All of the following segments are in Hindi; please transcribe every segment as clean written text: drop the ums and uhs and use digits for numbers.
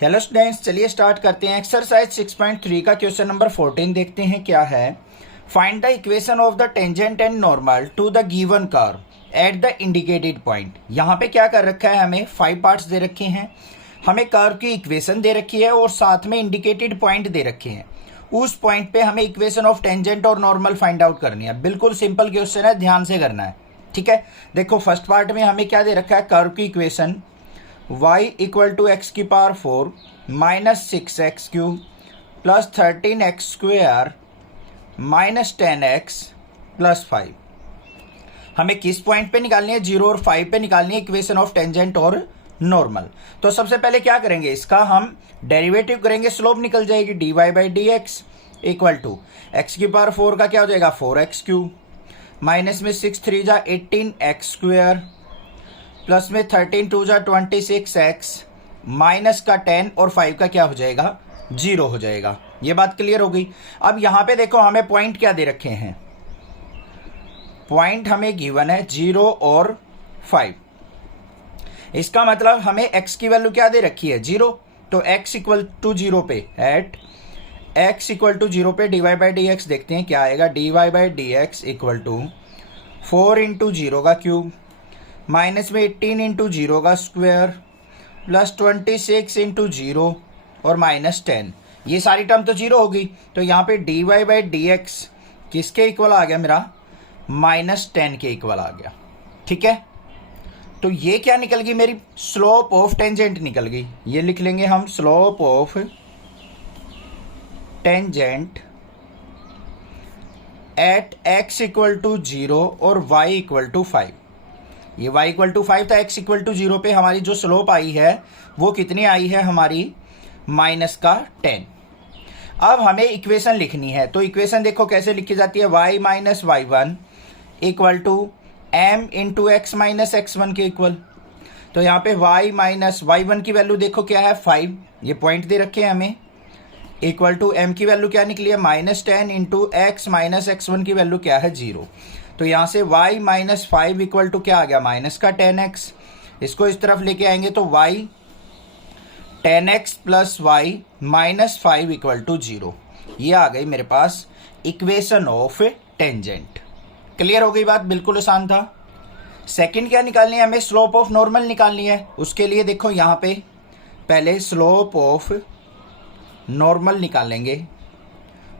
हेलो स्टूडेंट्स, चलिए स्टार्ट करते हैं। एक्सरसाइज 6.3 का क्वेश्चन नंबर 14 देखते हैं क्या है। Find the equation of the tangent and normal to the given curve at the indicated point. यहाँ पे क्या कर रखा है, हमें 5 पार्ट्स दे रखे हैं, हमें कर्व की इक्वेशन दे रखी है और साथ में इंडिकेटेड पॉइंट दे रखे हैं। उस पॉइंट पे हमें इक्वेशन ऑफ टेंजेंट और नॉर्मल फाइंड आउट करनी है। बिल्कुल सिंपल क्वेश्चन है, ध्यान से करना है, ठीक है। देखो फर्स्ट पार्ट में हमें क्या दे रखा है, कर्व की equation y equal to x की power 4 minus 6x cube plus 13x square minus 10x plus 5। हमें किस पॉइंट पे निकालनी है, 0 और 5 पे निकालनी है इक्वेशन ऑफ टेंजेंट और नॉर्मल। तो सबसे पहले क्या करेंगे, इसका हम डेरिवेटिव करेंगे, स्लोप निकल जाएगी dy by d x equal to x की पावर 4 का क्या हो जाएगा 4x क्यूब माइनस में 6 3 जा 18x स्क्वेयर प्लस में 13 2 जा 26x माइनस का 10 और 5 का क्या हो जाएगा 0 हो जाएगा। ये बात क्लियर हो गई। अब यहां पे देखो हमें पॉइंट क्या दे रखे हैं, पॉइंट हमें गिवन है 0 और 5। इसका मतलब हमें x की वैल्यू क्या दे रखी है 0, तो x इक्वल टू 0 पे एट x इक्वल टू 0 पे dy बाई डी एक्स देखते हैं क्या आएगा, dy by d x equal to 4 into 0 का क्यूब माइनस में 18 इंटू 0 का स्क्वायर प्लस 26 इंटू 0 और माइनस 10। ये सारी टर्म तो 0 होगी, तो यहाँ पे dy बाई डी एक्स किसके इक्वल आ गया मेरा, माइनस 10 के इक्वल आ गया, ठीक है। तो ये क्या निकल गई मेरी, स्लोप ऑफ टेंजेंट निकल गई। ये लिख लेंगे हम, slope of tangent at x equal to 0 और y इक्वल टू 5। ये y इक्वल टू 5 था, x इक्वल टू 0 पे हमारी जो स्लोप आई है वो कितनी आई है हमारी, माइनस का 10। अब हमें इक्वेशन लिखनी है, तो इक्वेशन देखो कैसे लिखी जाती है, y minus y one equal to m into x minus x one के इक्वल। तो यहाँ पे y माइनस वाई वन की वैल्यू देखो क्या है 5, ये पॉइंट दे रखे हैं हमें, इक्वल टू m की वैल्यू क्या निकली है minus 10 into x minus x one की वैल्यू क्या है 0। तो यहाँ से y माइनस 5 इक्वल टू क्या आ गया, माइनस का 10x। इसको इस तरफ लेके आएंगे तो y 10x plus y minus 5 equal to 0। ये आ गई मेरे पास इक्वेशन ऑफ टेंजेंट। क्लियर हो गई बात, बिल्कुल आसान था। सेकंड क्या निकालनी है, हमें स्लोप ऑफ नॉर्मल निकालनी है। उसके लिए देखो यहाँ पे पहले स्लोप ऑफ नॉर्मल निकालेंगे,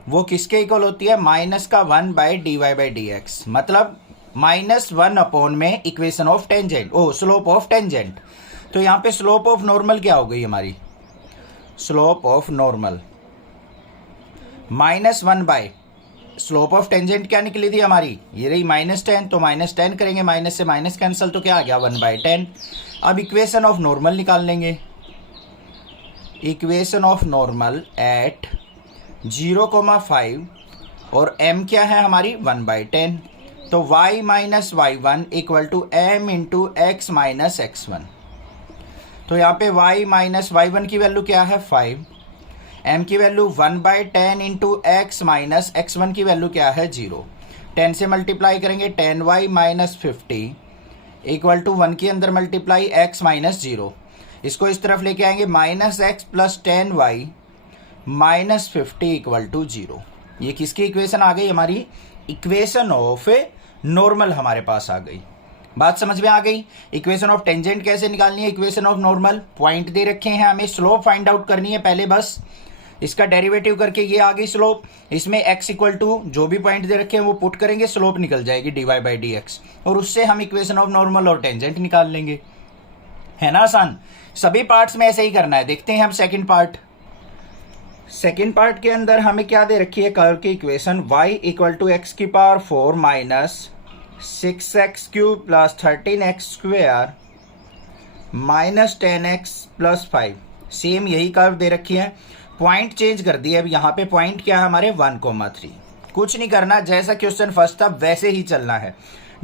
वो किसके इक्वल होती है, माइनस का 1 by d y by d x, मतलब -1 अपॉन में इक्वेशन ऑफ टेंजेंट, ओ स्लोप ऑफ टेंजेंट। तो यहाँ पे स्लोप ऑफ नॉर्मल क्या हो गई हमारी, slope of normal -1 by slope of tangent क्या निकली थी हमारी, ये रही -10। तो -10 करेंगे, माइनस से माइनस कैंसिल, तो क्या आ गया 1/10। अब इक्वेशन ऑफ नॉर्मल निकाल लेंगे, इक्वेशन ऑफ नॉर्मल एट 0,5 और m क्या है हमारी 1/10। तो y minus y one equal to m into x minus x one. तो यहाँ पे y माइनस वाई वन की वैल्यू क्या है 5, m की value 1/10 into x minus x one की वैल्यू क्या है 0। 10 से मल्टीप्लाई करेंगे 10y माइनस 50 इक्वल टू 1 के अंदर मल्टीप्लाई x माइनस 0। इसको इस तरफ लेके आएंगे minus x plus 10y minus 50 equal to 0। ये किसकी इक्वेशन आ गई हमारी, इक्वेशन ऑफ नॉर्मल हमारे पास आ गई। बात समझ में आ गई। इक्वेशन ऑफ टेंजेंट कैसे निकालनी है, इक्वेशन ऑफ नॉर्मल, पॉइंट दे रखे हैं, हमें स्लोप फाइंड आउट करनी है पहले, बस इसका डेरिवेटिव करके ये आ गई स्लोप। इसमें x इक्वल टू जो भी पॉइंट दे रखे हैं वो पुट करेंगे, स्लोप निकल जाएगी dy बाई डी एक्स, और उससे हम इक्वेशन ऑफ नॉर्मल और टेंजेंट निकाल लेंगे। है ना आसान, सभी पार्ट्स में ऐसे ही करना है। देखते हैं हम सेकेंड पार्ट। सेकेंड पार्ट के अंदर हमें क्या दे रखी है, कर्व की equation y equal to x की power 4 minus 6x cube plus 13x square minus 10x plus 5। Same यही कर्व दे रखी है, पॉइंट चेंज कर दिया। अब यहाँ पे पॉइंट क्या है हमारे 1,3। कुछ नहीं करना, जैसा क्वेश्चन फर्स्ट था वैसे ही चलना है।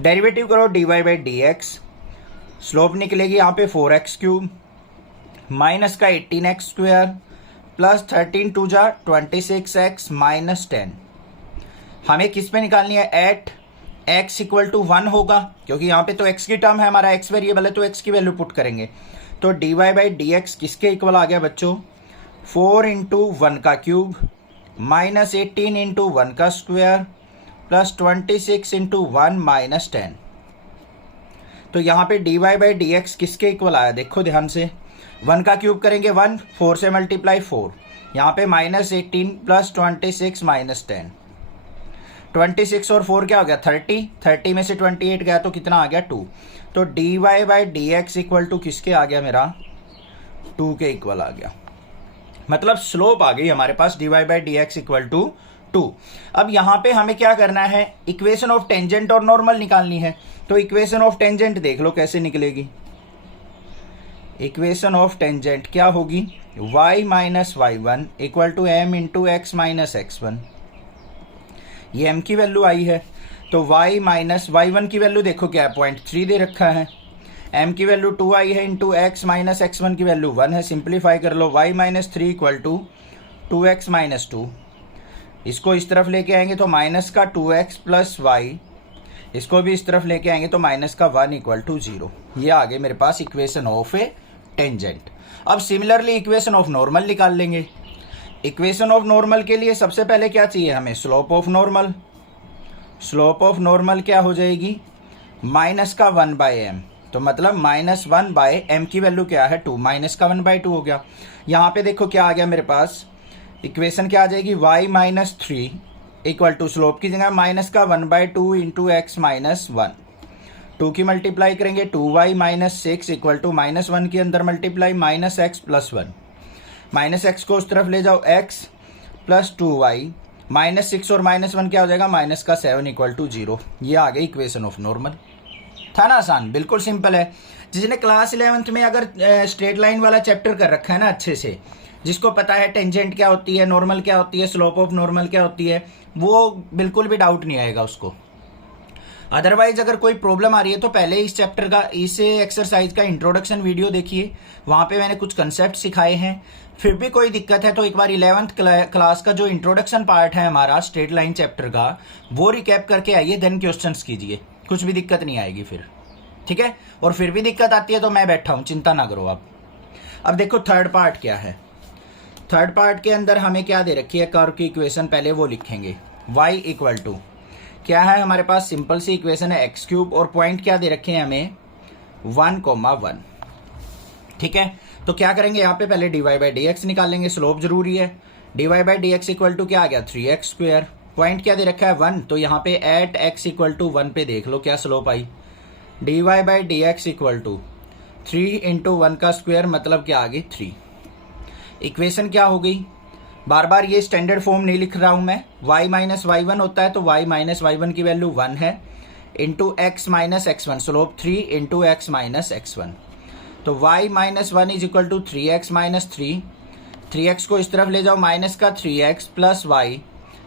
डेरिवेटिव करो dy by d x, slope निकलेगी यहाँ पे 4x क्यूब माइनस का 18x स्क्वेयर प्लस 13 2 जा 26x माइनस 10। हमें किस पे निकालनी है, एट x इक्वल टू 1 होगा, क्योंकि यहाँ पे तो x की टर्म है, हमारा x वेरिएबल है, तो x की वैल्यू पुट करेंगे। तो dy बाई डी एक्स किसके इक्वल आ गया बच्चों? 4 इंटू 1 का क्यूब माइनस 18 इंटू 1 का स्क्वायर प्लस 26 इंटू 1 माइनस 10। तो यहाँ पे dy बाई डी एक्स किसके इक्वल आया? देखो ध्यान से, 1 का क्यूब करेंगे 1, 4 से मल्टीप्लाई 4, यहाँ पे माइनस 18 प्लस 26 माइनस 10। 26 और 4 क्या हो गया? 30 में से 28 गया तो कितना आ गया? 2। तो dy by d x equal to किसके आ गया मेरा? 2 के इक्वल आ गया। मतलब स्लोप आ गई हमारे पास dy by d x equal to 2। अब यहाँ पे हमें क्या करना है? इक्वेशन ऑफ टेंजेंट और नॉर्मल निकालनी है। तो इक्वेशन ऑफ टेंजेंट देख लो कैसे निकलेगी। इक्वेशन ऑफ टेंजेंट क्या होगी? y minus y one equal to m into x minus x one. ये m की वैल्यू आई है, तो y माइनस वाई वन की वैल्यू देखो क्या है? 0.3 दे रखा है। m की वैल्यू 2 आई है into x minus x one की वैल्यू 1 है। सिंप्लीफाई कर लो, y minus 3 equal to 2x minus 2। इसको इस तरफ लेके आएंगे तो माइनस का 2x प्लस वाई, इसको भी इस तरफ लेके आएंगे तो माइनस का 1 इक्वल टू 0। ये आ गए मेरे पास इक्वेशन ऑफ ए टेंजेंट। अब सिमिलरली इक्वेशन ऑफ नॉर्मल निकाल लेंगे। इक्वेशन ऑफ नॉर्मल के लिए सबसे पहले क्या चाहिए हमें? Slope of normal. Slope of normal क्या हो जाएगी? माइनस का 1 बाय एम, तो मतलब माइनस 1 बाय एम की वैल्यू क्या है? 2, माइनस का 1 बाय 2 हो गया। यहाँ पे देखो क्या आ गया मेरे पास? इक्वेशन क्या आ जाएगी? y minus 3 equal to slope की जगह माइनस का 1 बाय 2 इंटू एक्स माइनस 1। 2 की मल्टीप्लाई करेंगे 2y minus 6 equal to minus 1 के अंदर multiply minus x plus 1। Minus x को उस तरफ ले जाओ, x प्लस 2y माइनस 6 और माइनस 1 क्या हो जाएगा? माइनस का 7 इक्वल टू 0। ये आ गई इक्वेशन ऑफ नॉर्मल। था ना आसान? बिल्कुल सिंपल है। जिसने क्लास 11th में अगर स्ट्रेट लाइन वाला चैप्टर कर रखा है ना अच्छे से, जिसको पता है टेंजेंट क्या होती है, नॉर्मल क्या होती है, स्लोप ऑफ नॉर्मल क्या होती है, वो बिल्कुल भी डाउट नहीं आएगा उसको। अदरवाइज अगर कोई प्रॉब्लम आ रही है तो पहले इस चैप्टर का, इस एक्सरसाइज का इंट्रोडक्शन वीडियो देखिए, वहां पे मैंने कुछ कंसेप्ट सिखाए हैं। फिर भी कोई दिक्कत है तो एक बार 11th क्लास का जो इंट्रोडक्शन पार्ट है हमारा स्ट्रेट लाइन चैप्टर का, वो रिकैप करके आइए, देन क्वेश्चंस कीजिए, कुछ भी दिक्कत नहीं आएगी फिर। ठीक है? और फिर भी दिक्कत आती है तो मैं बैठा हूं, चिंता ना करो आप। अब देखो थर्ड पार्ट क्या है। थर्ड पार्ट के अंदर हमें क्या दे रखी है? कर्व की इक्वेशन पहले वो लिखेंगे। y इक्वल टू क्या है हमारे पास? सिंपल सी इक्वेशन है एक्स क्यूब, और पॉइंट क्या दे रखे हैं हमें? 1,1। ठीक है? तो क्या करेंगे यहाँ पे? पहले dy बाई डी एक्स निकालेंगे, स्लोप जरूरी है। dy by d x equal to क्या आ गया? 3x square. पॉइंट क्या दे रखा है? 1, तो यहाँ पे एट x इक्वल टू 1 पे देख लो क्या स्लोप आई? dy by d x equal to 3 into 1 का स्क्वायर, मतलब क्या आ गई? 3। इक्वेशन क्या हो गई? बार बार ये स्टैंडर्ड फॉर्म नहीं लिख रहा हूं मैं। y माइनस वाई वन होता है तो y माइनस वाई वन की वैल्यू 1 है into x minus x one, slope 3 into x minus x one. तो y minus 1 is equal to 3x minus 3। 3x को इस तरफ ले जाओ, माइनस का 3x प्लस y,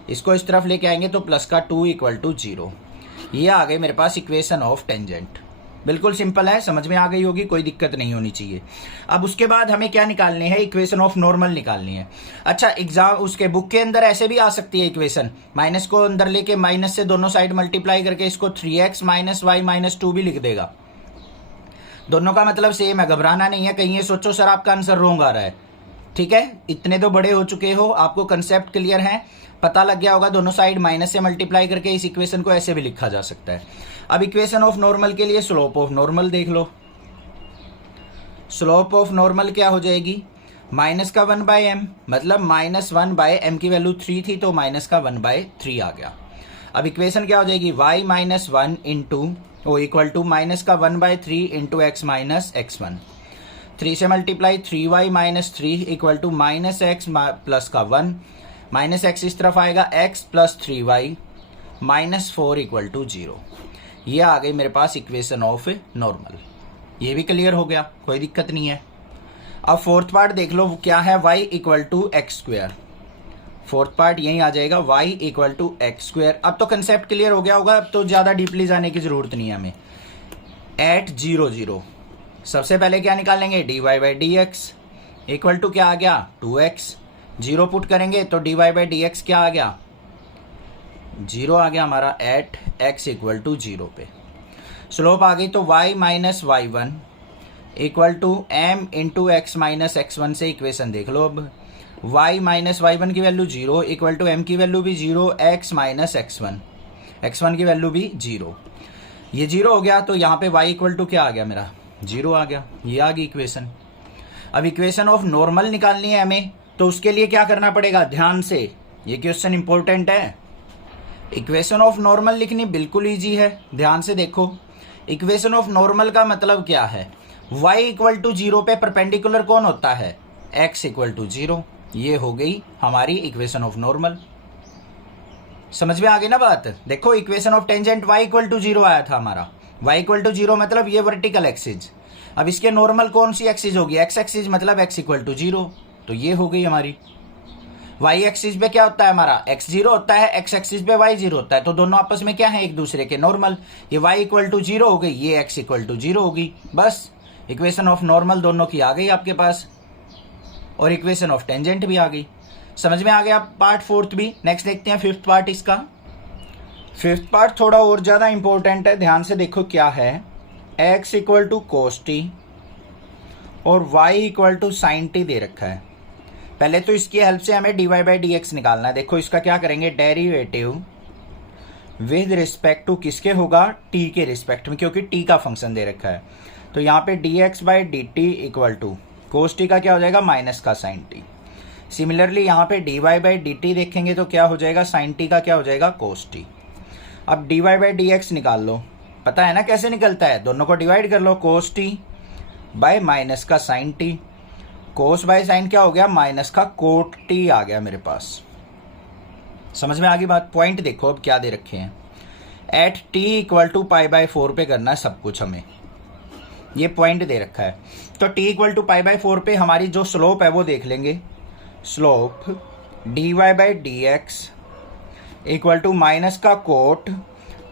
इसको इस तरफ लेके आएंगे तो प्लस का 2 इक्वल टू 0। ये आ गई मेरे पास इक्वेशन ऑफ टेंजेंट। बिल्कुल सिंपल है, समझ में आ गई होगी, कोई दिक्कत नहीं होनी चाहिए। अब उसके बाद हमें क्या निकालनी है? इक्वेशन ऑफ नॉर्मल निकालनी है। अच्छा, एग्जाम उसके बुक के अंदर ऐसे भी आ सकती है इक्वेशन, माइनस को अंदर लेके माइनस से दोनों साइड मल्टीप्लाई करके इसको 3x माइनस वाई माइनस 2 भी लिख देगा। दोनों का मतलब सेम है, घबराना नहीं है। कहीं ये सोचो सर आपका आंसर रॉन्ग आ रहा है। ठीक है? इतने तो बड़े हो चुके हो, आपको कंसेप्ट क्लियर है, पता लग गया होगा दोनों साइड माइनस से मल्टीप्लाई करके इस इक्वेशन को ऐसे भी लिखा जा सकता है। अब इक्वेशन ऑफ नॉर्मल के लिए स्लोप ऑफ नॉर्मल देख लो। स्लोप ऑफ नॉर्मल क्या हो जाएगी? माइनस का 1 बाय एम, मतलब माइनस 1 बाय एम की वैल्यू 3 थी तो माइनस का 1 बाय 3 आ गया। अब इक्वेशन क्या हो जाएगी? y माइनस 1 इंटू ओ इक्वल टू माइनस का 1 by 3 into x minus x one. 3 से multiply 3y minus 3 equal to minus x plus का 1, माइनस एक्स इस तरफ आएगा, x plus 3y minus 4 equal to 0। ये आ गई मेरे पास इक्वेशन ऑफ नॉर्मल। ये भी क्लियर हो गया, कोई दिक्कत नहीं है। अब फोर्थ पार्ट देख लो क्या है? y equal to x square. Fourth part यही आ जाएगा, y equal to x square. अब तो कंसेप्ट क्लियर हो गया होगा, अब तो ज्यादा डीपली जाने की जरूरत नहीं है हमें। एट 0 0 सबसे पहले क्या निकालेंगे? dy by d x equal to क्या आ गया? 2x। 0 पुट करेंगे तो dy बाई डी एक्स क्या आ गया? 0 आ गया हमारा एट x इक्वल टू 0 पे। स्लोप आ गई तो y minus y one equal to m into x minus x1 से इक्वेशन देख लो। अब y माइनस y1 की वैल्यू 0 इक्वल टू m की वैल्यू भी 0, x माइनस x1 की वैल्यू भी 0। ये 0 हो गया तो यहाँ पे y इक्वल टू क्या आ गया मेरा, 0 आ गया। ये आ गई इक्वेशन। अब इक्वेशन ऑफ नॉर्मल निकालनी है हमें, तो उसके लिए क्या करना पड़ेगा, ध्यान से, ये क्वेश्चन इंपॉर्टेंट है। इक्वेशन ऑफ नॉर्मल लिखनी बिल्कुल ईजी है, ध्यान से देखो। इक्वेशन ऑफ नॉर्मल का मतलब क्या है, y इक्वल टू 0 पे परपेंडिकुलर कौन होता है, x इक्वल टू 0। ये हो गई हमारी इक्वेशन ऑफ नॉर्मल। समझ में आ गई ना बात। देखो equation of tangent y equal to 0 आया था हमारा, y इक्वल टू 0 मतलब ये वर्टिकल एक्सिस। अब इसके नॉर्मल कौन सी एक्सिस होगी, x एक्सिस, मतलब x इक्वल टू 0। तो ये हो गई हमारी। y एक्सिस पे क्या होता है हमारा, x 0 होता है, x एक्सिस पे y 0 होता है, तो दोनों आपस में क्या है, एक दूसरे के नॉर्मल। ये y इक्वल टू 0 हो गई, ये x इक्वल टू 0 होगी। बस इक्वेशन ऑफ नॉर्मल दोनों की आ गई आपके पास, और इक्वेशन ऑफ टेंजेंट भी आ गई। समझ में आ गया पार्ट फोर्थ भी। नेक्स्ट देखते हैं फिफ्थ पार्ट इसका। फिफ्थ पार्ट थोड़ा और ज़्यादा इंपॉर्टेंट है, ध्यान से देखो क्या है। x equal to cos t और y equal to sine t दे रखा है। पहले तो इसकी हेल्प से हमें dy बाई डी एक्स निकालना है। देखो इसका क्या करेंगे, डेरिवेटिव विद रिस्पेक्ट टू किसके होगा, t के रिस्पेक्ट में, क्योंकि t का फंक्शन दे रखा है। तो यहाँ पे dx by d t equal to cos t का क्या हो जाएगा, माइनस का साइन टी। सिमिलरली यहाँ पे dy बाई डी टी देखेंगे तो क्या हो जाएगा, साइन टी का क्या हो जाएगा, कोस टी। अब dy बाई डी एक्स निकाल लो, पता है ना कैसे निकलता है, दोनों को डिवाइड कर लो, कोस टी बाय माइनस का sine t. Cos by sine क्या हो गया, माइनस का कोट टी आ गया मेरे पास। समझ में आ गई बात। पॉइंट देखो अब क्या दे रखे हैं, at t equal to pi by 4 पे करना है सब कुछ हमें, ये पॉइंट दे रखा है। तो t equal to pi by 4 पे हमारी जो स्लोप है वो देख लेंगे। Slope dy by d x equal to minus का कोट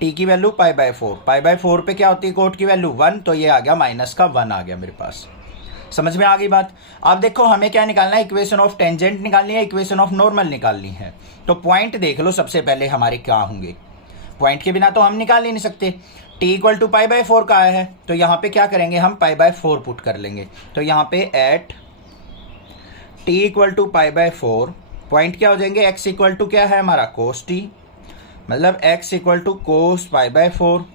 t की value pi by 4। Pi by 4 पे क्या होती है कोट की वैल्यू 1, तो ये आ गया माइनस का 1 आ गया मेरे पास। समझ में आ गई बात। अब देखो हमें क्या निकालना है, इक्वेशन ऑफ टेंजेंट निकालनी है, इक्वेशन ऑफ नॉर्मल निकालनी है। तो पॉइंट देख लो सबसे पहले हमारे क्या होंगे, पॉइंट के बिना तो हम निकाल ही नहीं सकते। t equal to pi by 4 का आया है, तो यहाँ पे क्या करेंगे हम, पाई बाय 4 पुट कर लेंगे। तो यहाँ पे at t equal to pi by 4 point क्या हो जाएंगे, x इक्वल टू क्या है हमारा, कोस t, मतलब x equal to cos pi by 4,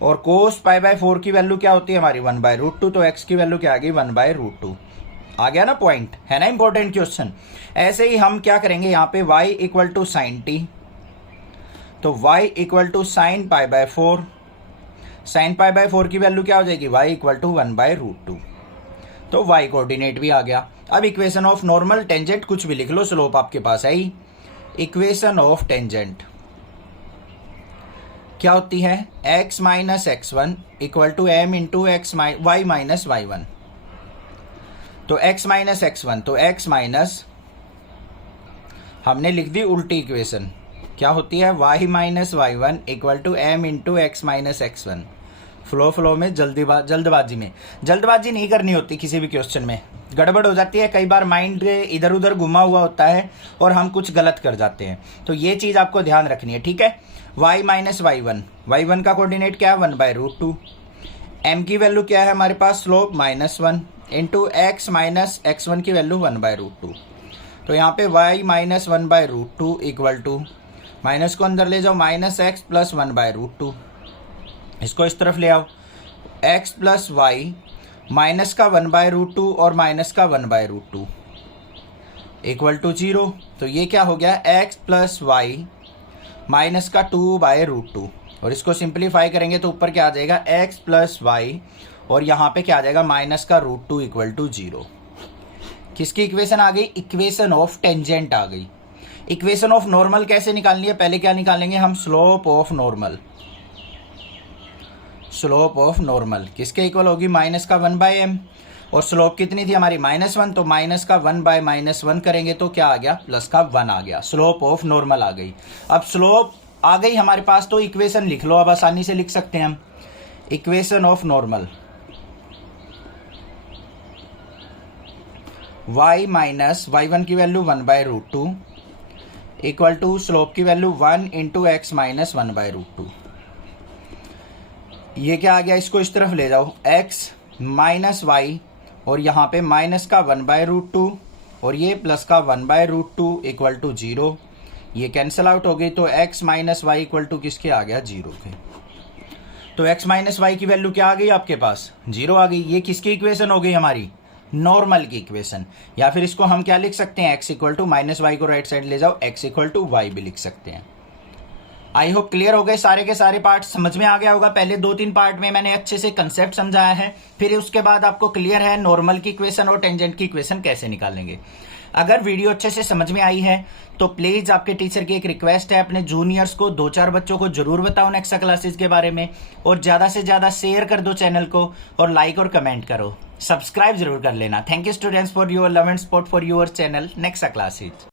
और कोस पाई बाय 4 की वैल्यू क्या होती है हमारी, 1 बाय रूट 2, तो x की वैल्यू क्या आ गई, 1 बाय रूट 2 आ गया ना। पॉइंट है ना इंपॉर्टेंट क्वेश्चन। ऐसे ही हम क्या करेंगे यहाँ पे y equal to sine t, तो y equal to sine pi by 4, sine pi by 4 की वैल्यू क्या हो जाएगी, y equal to 1 by root 2, तो y कोऑर्डिनेट भी आ गया। अब इक्वेशन ऑफ नॉर्मल टेंजेंट कुछ भी लिख लो, स्लोप आपके पास है ही। इक्वेशन ऑफ टेंजेंट क्या होती है, x minus x1 equal to m into x y minus y1। तो x माइनस x1, तो x माइनस, हमने लिख दी उल्टी इक्वेशन, क्या होती है, y minus y1 equal to m into x minus x1। Flow में जल्दबाजी में, जल्दबाजी नहीं करनी होती किसी भी क्वेश्चन में, गड़बड़ हो जाती है कई बार, माइंड इधर उधर घुमा हुआ होता है और हम कुछ गलत कर जाते हैं। तो ये चीज़ आपको ध्यान रखनी है, ठीक है। y माइनस y1 का कोऑर्डिनेट क्या है, 1 बाय रूट 2। m की वैल्यू क्या है हमारे पास, slope -1 into x minus x1 की वैल्यू 1 बाय रूट 2। तो यहाँ पे y minus 1 by root 2 equal to, minus को अंदर ले जाओ, minus x plus 1 by root 2, इसको इस तरफ ले आओ, x प्लस वाई माइनस का 1 बाय रूट 2 और माइनस का 1 बाय रूट 2 इक्वल टू 0। तो ये क्या हो गया, x प्लस वाई माइनस का 2 बाय रूट 2, और इसको सिंप्लीफाई करेंगे तो ऊपर क्या आ जाएगा, x प्लस वाई, और यहाँ पे क्या आ जाएगा, माइनस का रूट 2 इक्वल टू 0। किसकी इक्वेशन आ गई, इक्वेशन ऑफ टेंजेंट आ गई। इक्वेशन ऑफ नॉर्मल कैसे निकालनी है, पहले क्या निकालेंगे हम, slope of normal. Slope of normal किसके इक्वल होगी, माइनस का 1 बाय m, और स्लोप कितनी थी हमारी, -1, तो माइनस का 1 बाय -1 करेंगे तो क्या आ गया, प्लस का 1 आ गया। स्लोप ऑफ नॉर्मल आ गई। अब स्लोप आ गई हमारे पास, तो इक्वेशन लिख लो, अब आसानी से लिख सकते हैं हम। Equation of normal, y minus y1 की value 1 by root 2 equal to slope की value 1 into x minus 1 by root 2। ये क्या आ गया, इसको इस तरफ ले जाओ, x माइनस वाई और यहाँ पे माइनस का 1/√2 और ये प्लस का 1/√2 इक्वल टू 0। ये कैंसिल आउट हो गई तो x minus y equal to किसके आ गया, 0 के। तो x माइनस वाई की वैल्यू क्या आ गई आपके पास, 0 आ गई। ये किसकी इक्वेशन हो गई हमारी, नॉर्मल की इक्वेशन। या फिर इसको हम क्या लिख सकते हैं, x equal to minus y को राइट साइड ले जाओ, x इक्वल टू वाई भी लिख सकते हैं। आई होप क्लियर हो गए सारे के सारे पार्ट, समझ में आ गया होगा। पहले 2-3 पार्ट में मैंने अच्छे से कंसेप्ट समझाया है, फिर उसके बाद आपको क्लियर है नॉर्मल की इक्वेशन और टेंजेंट की इक्वेशन कैसे निकालेंगे। अगर वीडियो अच्छे से समझ में आई है तो प्लीज आपके टीचर की एक रिक्वेस्ट है, अपने जूनियर्स को 2-4 बच्चों को जरूर बताओ नेक्सा क्लासेस के बारे में, और ज्यादा से ज्यादा शेयर कर दो चैनल को, और लाइक और कमेंट करो, सब्सक्राइब जरूर कर लेना। Thank you students for your love and support for your channel Nexa classes.